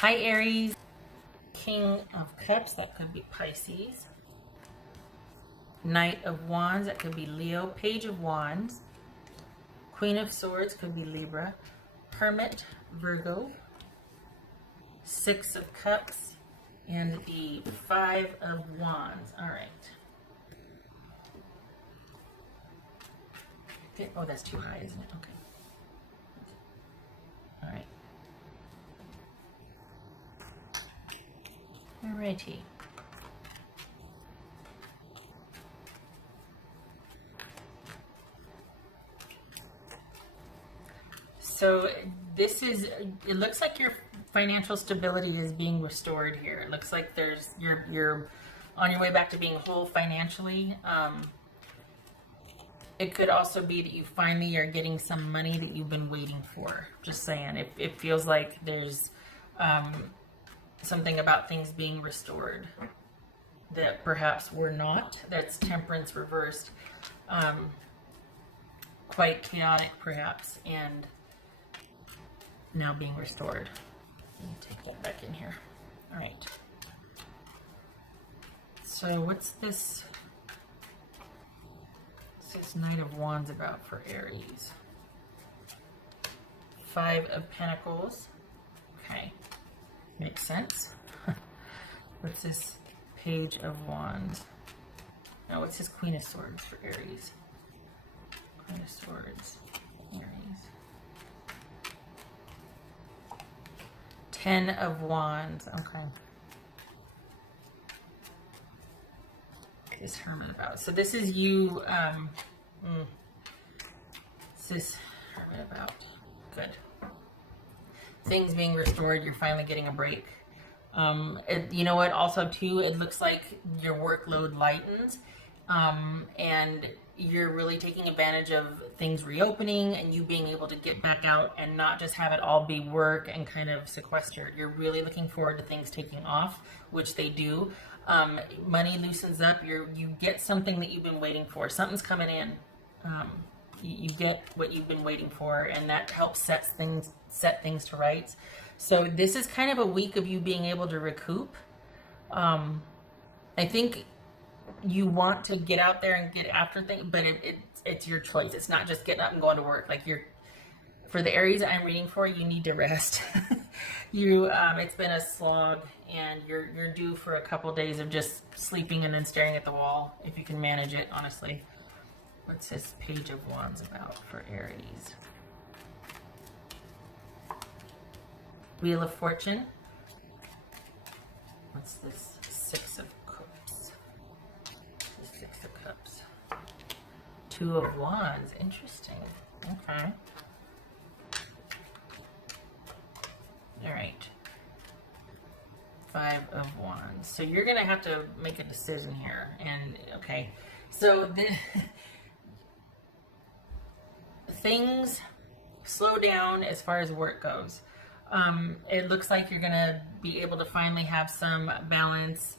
Hi Aries, King of Cups, that could be Pisces. Knight of Wands, that could be Leo. Page of Wands. Queen of Swords could be Libra. Hermit, Virgo. Six of Cups and the Five of Wands. All right. Okay. Oh, that's too high, isn't it? Okay. All right. Alrighty. So this is, it looks like your financial stability is being restored here. It looks like you're on your way back to being whole financially. It could also be that you finally are getting some money that you've been waiting for. Just saying, it feels like there's something about things being restored that perhaps were not. That's Temperance reversed. Quite chaotic perhaps, and now being restored. Let me take that back in here. All right. So what's this? What's this Knight of Wands about for Aries? Five of Pentacles. Okay. Makes sense. What's this Page of Wands? Now, what's this Queen of Swords for Aries? Queen of Swords, Aries. Ten of Wands. Okay. This Hermit about. So this is you. What's this Hermit about? Good. Things being restored. You're finally getting a break. You know what? Also, too, it looks like your workload lightens, and you're really taking advantage of things reopening and you being able to get back out and not just have it all be work and kind of sequestered. You're really looking forward to things taking off, which they do. Money loosens up. You get something that you've been waiting for. Something's coming in. You get what you've been waiting for, and that helps set things to rights. So this is kind of a week of you being able to recoup. I think you want to get out there and get after things, but it's your choice. It's not just getting up and going to work. Like for the Aries I'm reading for, you need to rest. It's been a slog, and you're due for a couple days of just sleeping and then staring at the wall, if you can manage it, honestly. What's this Page of Wands about for Aries? Wheel of Fortune. What's this? Six of Cups. Six of Cups. Two of Wands. Interesting. Okay. All right. Five of Wands. So you're going to have to make a decision here. And, okay. So things slow down as far as work goes. It looks like you're going to be able to finally have some balance.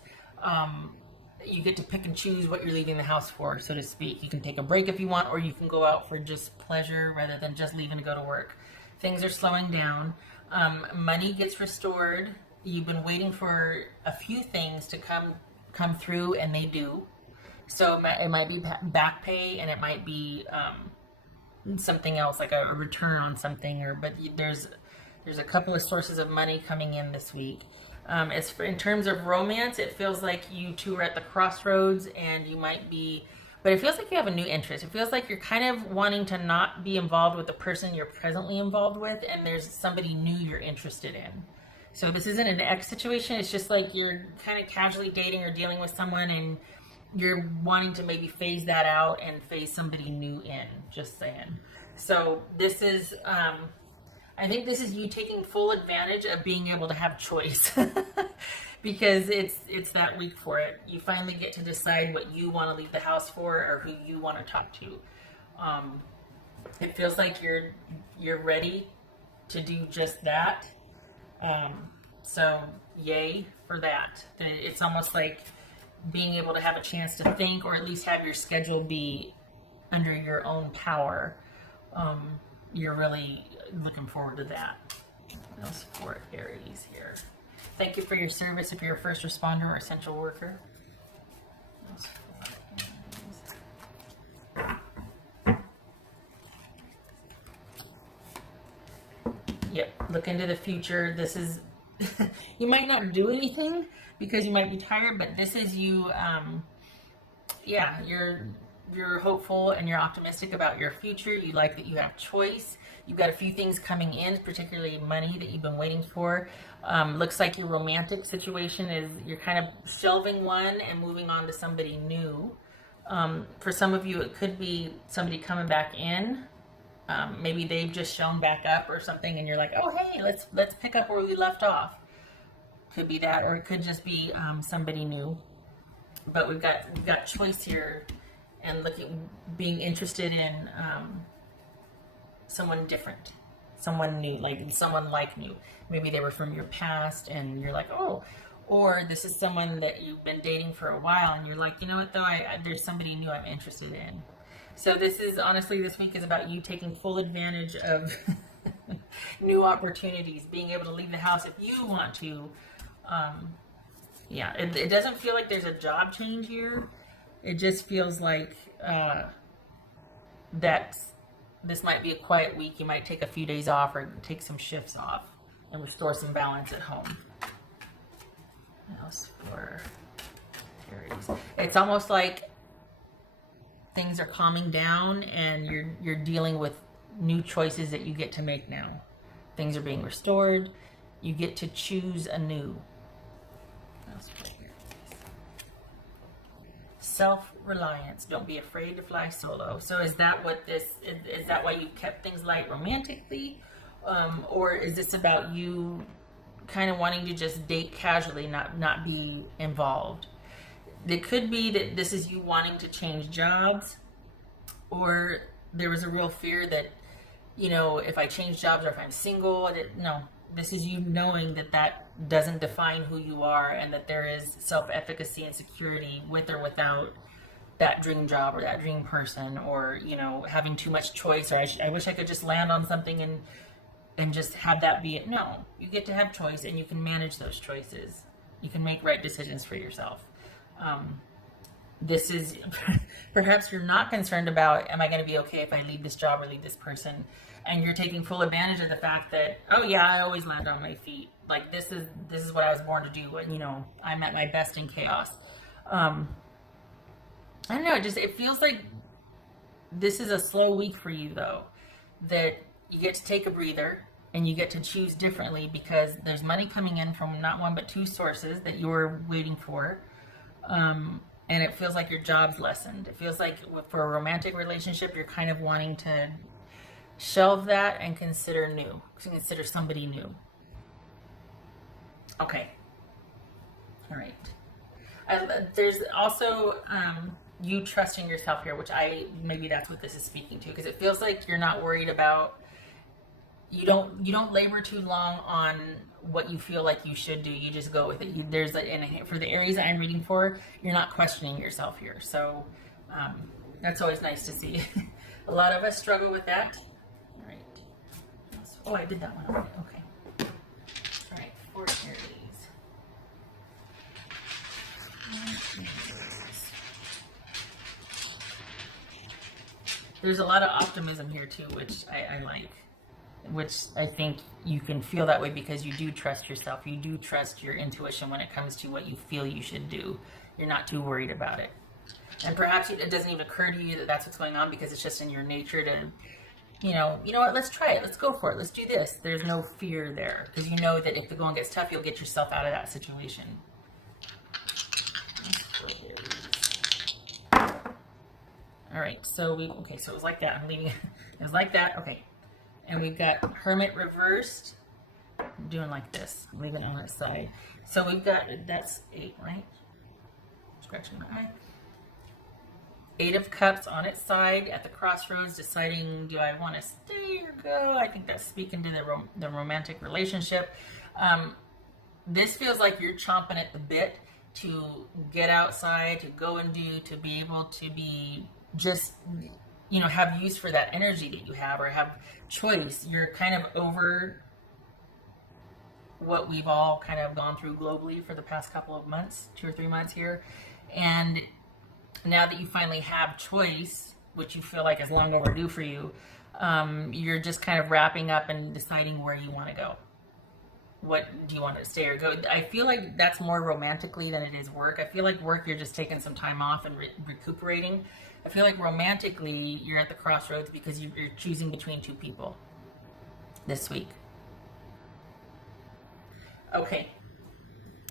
You get to pick and choose what you're leaving the house for, so to speak. You can take a break if you want, or you can go out for just pleasure rather than just leaving to go to work. Things are slowing down. Money gets restored. You've been waiting for a few things to come through, and they do. So it might be back pay, and it might be something else, like a return on something, but there's a couple of sources of money coming in this week. In terms of romance, it feels like you two are at the crossroads, and you might be, but it feels like you have a new interest. It feels like you're kind of wanting to not be involved with the person you're presently involved with, and there's somebody new you're interested in. So this isn't an ex situation. It's just like you're kind of casually dating or dealing with someone, and you're wanting to maybe phase that out and phase somebody new in, just saying. So this is, I think this is you taking full advantage of being able to have choice because it's that week for it. You finally get to decide what you want to leave the house for or who you want to talk to. It feels like you're ready to do just that. So yay for that. It's almost like being able to have a chance to think, or at least have your schedule be under your own power. You're really looking forward to that. What else for Aries here? Thank you for your service if you're a first responder or essential worker. What else for Aries? Yep, look into the future. This is, you might not do anything because you might be tired, but this is you, yeah, you're hopeful and you're optimistic about your future. You like that you have choice. You've got a few things coming in, particularly money that you've been waiting for. Looks like your romantic situation is you're kind of shelving one and moving on to somebody new. For some of you, it could be somebody coming back in. Maybe they've just shown back up or something, and you're like, oh hey, let's pick up where we left off. Could be that, or it could just be somebody new. But we've got choice here, and being interested in someone different, someone new, like someone like new. Maybe they were from your past, and you're like, oh. Or this is someone that you've been dating for a while, and you're like, you know what though, there's somebody new I'm interested in. So this is, honestly, this week is about you taking full advantage of new opportunities, being able to leave the house if you want to. Yeah, it doesn't feel like there's a job change here. It just feels like that this might be a quiet week. You might take a few days off or take some shifts off and restore some balance at home. What else for Aries? It's almost like things are calming down and you're dealing with new choices that you get to make now. Things are being restored. You get to choose anew. Self-reliance. Don't be afraid to fly solo. So is that what this is that why you kept things light romantically? Or is this about you kind of wanting to just date casually, not be involved? It could be that this is you wanting to change jobs, or there was a real fear that, you know, if I change jobs or if I'm single, no, this is you knowing that that doesn't define who you are, and that there is self-efficacy and security with or without that dream job or that dream person, or, you know, having too much choice, or I wish I could just land on something and just have that be it. No, you get to have choice, and you can manage those choices. You can make right decisions for yourself. This is, perhaps you're not concerned about, am I going to be okay if I leave this job or leave this person? And you're taking full advantage of the fact that, oh yeah, I always land on my feet. Like this is what I was born to do. And, you know, I'm at my best in chaos. I don't know. It feels like this is a slow week for you though, that you get to take a breather and you get to choose differently, because there's money coming in from not one but two sources that you're waiting for. And it feels like your job's lessened. It feels like for a romantic relationship, you're kind of wanting to shelve that and consider consider somebody new. Okay. All right. There's also you trusting yourself here, which maybe that's what this is speaking to, because it feels like you're not worried about, you don't labor too long on what you feel like you should do. You just go with it. For the Aries I'm reading for, you're not questioning yourself here. So that's always nice to see. A lot of us struggle with that. All right. Oh, I did that one already. Okay. All right, for Aries. There's a lot of optimism here too, which I like. Which I think you can feel that way because you do trust yourself. You do trust your intuition when it comes to what you feel you should do. You're not too worried about it. And perhaps it doesn't even occur to you that that's what's going on, because it's just in your nature to, you know what, let's try it. Let's go for it. Let's do this. There's no fear there, because you know that if the going gets tough, you'll get yourself out of that situation. All right, so so it was like that. I'm leaving. It was like that. Okay. And we've got Hermit reversed. I'm doing like this. I'm leaving it on its side. So we've got, that's 8, right? Scratching my eye. 8 of Cups on its side at the crossroads, deciding, do I want to stay or go? I think that's speaking to the romantic relationship. This feels like you're chomping at the bit to get outside, to go and do, to be able to be just, you know, have use for that energy that you have, or have choice. You're kind of over what we've all kind of gone through globally for the past couple of months, 2 or 3 months here. And now that you finally have choice, which you feel like is long overdue for you, you're just kind of wrapping up and deciding where you want to go. What do you want to stay or go? I feel like that's more romantically than it is work. I feel like work, you're just taking some time off and recuperating. I feel like romantically, you're at the crossroads because you're choosing between 2 people this week. Okay.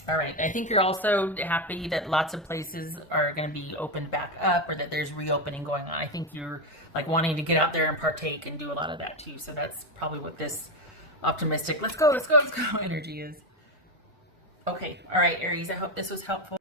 All right. I think you're also happy that lots of places are going to be opened back up, or that there's reopening going on. I think you're like wanting to get out there and partake and do a lot of that too. So that's probably what this optimistic, let's go energy is. Okay. All right, Aries, I hope this was helpful.